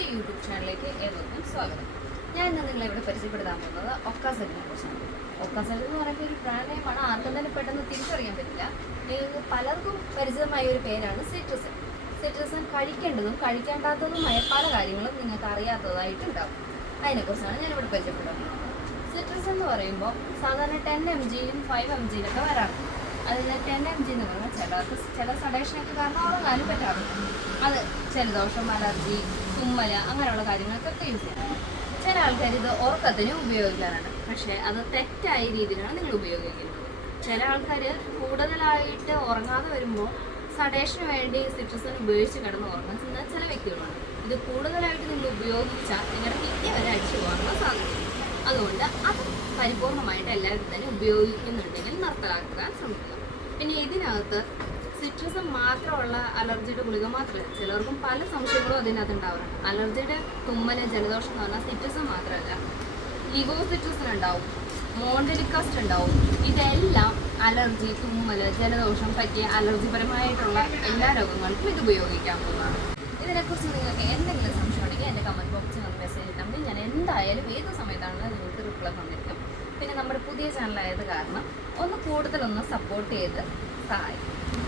പുതിയ യൂട്യൂബ് ചാനലിലേക്ക് ഏവർക്കും സ്വാഗതം. ഞാൻ ഇന്ന് നിങ്ങളെ ഇവിടെ പരിചയപ്പെടുത്താൻ പോകുന്നത് ഒക്കാസെറ്റിനെ കുറിച്ചാണ്. ഒക്കാസെറ്റ് എന്ന് പറയുമ്പോൾ ഒരു ബ്രാൻഡ് നെയിമാണ് ആർക്കും തന്നെ പെട്ടെന്ന് തിരിച്ചറിയാൻ പറ്റില്ല. നിങ്ങൾക്ക് പലർക്കും പരിചിതമായ ഒരു പേരാണ് സിട്രസൻ. സിട്രസൻ കഴിക്കേണ്ടതും കഴിക്കേണ്ടാത്തതുമായ പല കാര്യങ്ങളും നിങ്ങൾക്ക് അറിയാത്തതായിട്ടുണ്ടാവും. അതിനെക്കുറിച്ചാണ് ഞാൻ ഇവിടെ പരിചയപ്പെടുന്നത് സിട്രസ് എന്ന് പറയുമ്പോൾ സാധാരണ ടെൻ എം ജിയും ഫൈവ് എം ജിയിലൊക്കെ വരാറുണ്ട്. അതിൽ ടെൻ എം ജി എന്ന് പറയുമ്പോൾ ചിലർക്ക് ചില സഡേഷനൊക്കെ കാരണം ഉറങ്ങാനും പറ്റാറുണ്ട്. അത് ജലദോഷം അലർജി തുമ്മൽ അങ്ങനെയുള്ള കാര്യങ്ങൾക്കൊക്കെ യൂസ് ചെയ്യാം. ചില ആൾക്കാർ ഇത് ഉറക്കത്തിന് ഉപയോഗിക്കാറുണ്ട് പക്ഷേ അത് തെറ്റായ രീതിയിലാണ് നിങ്ങൾ ഉപയോഗിക്കുന്നത്. ചില ആൾക്കാർ കൂടുതലായിട്ട് ഉറങ്ങാതെ വരുമ്പോൾ സഡേഷന് വേണ്ടി സിട്രസൻ ഉപയോഗിച്ച് കിടന്ന് ഉറങ്ങുന്ന ചില വ്യക്തികളാണ്. ഇത് കൂടുതലായിട്ട് നിങ്ങൾ ഉപയോഗിച്ചാൽ നിങ്ങളുടെ കിഡ്നി വരെ അടിച്ചു പോകാനുള്ള സാധ്യതയുണ്ട്. അതുകൊണ്ട് അത് പരിപൂർണമായിട്ട് എല്ലാവരും തന്നെ ഉപയോഗിക്കുന്നുണ്ടെങ്കിൽ നിർത്തലാക്കാൻ ശ്രമിക്കുക. പിന്നെ ഇതിനകത്ത് സിട്രസം മാത്രമുള്ള അലർജിയുടെ ഗുളിക മാത്രമല്ല ചിലർക്കും പല സംശയങ്ങളും അതിനകത്ത് ഉണ്ടാവാറുണ്ട് അലർജിയുടെ തുമ്മൽ ജലദോഷം എന്ന് പറഞ്ഞാൽ സിട്രസ് മാത്രമല്ല ലിവോ സിട്രസൻ ഉണ്ടാവും ഉണ്ടാവും. ഇതെല്ലാം അലർജി തുമ്മൽ ജലദോഷം പറ്റിയ അലർജിപരമായിട്ടുള്ള എല്ലാ രോഗങ്ങൾക്കും ഇത് ഉപയോഗിക്കാവുന്നതാണ് ഇതിനെക്കുറിച്ച് നിങ്ങൾക്ക് എന്തെങ്കിലും സംശയം ഉണ്ടെങ്കിൽ എന്റെ കമന്റ് ബോക്സിൽ വന്ന് മെസ്സേജ് ഇട്ടാൽ ഞാൻ എന്തായാലും ഏത് സമയത്താണെങ്കിലും നിങ്ങൾക്ക് റിപ്ലൈ തന്നിരിക്കും. പിന്നെ നമ്മുടെ പുതിയ ചാനലായത് കാരണം ഒന്ന് കൂടുതലൊന്ന് സപ്പോർട്ട് ചെയ്ത് സഹായിക്കും.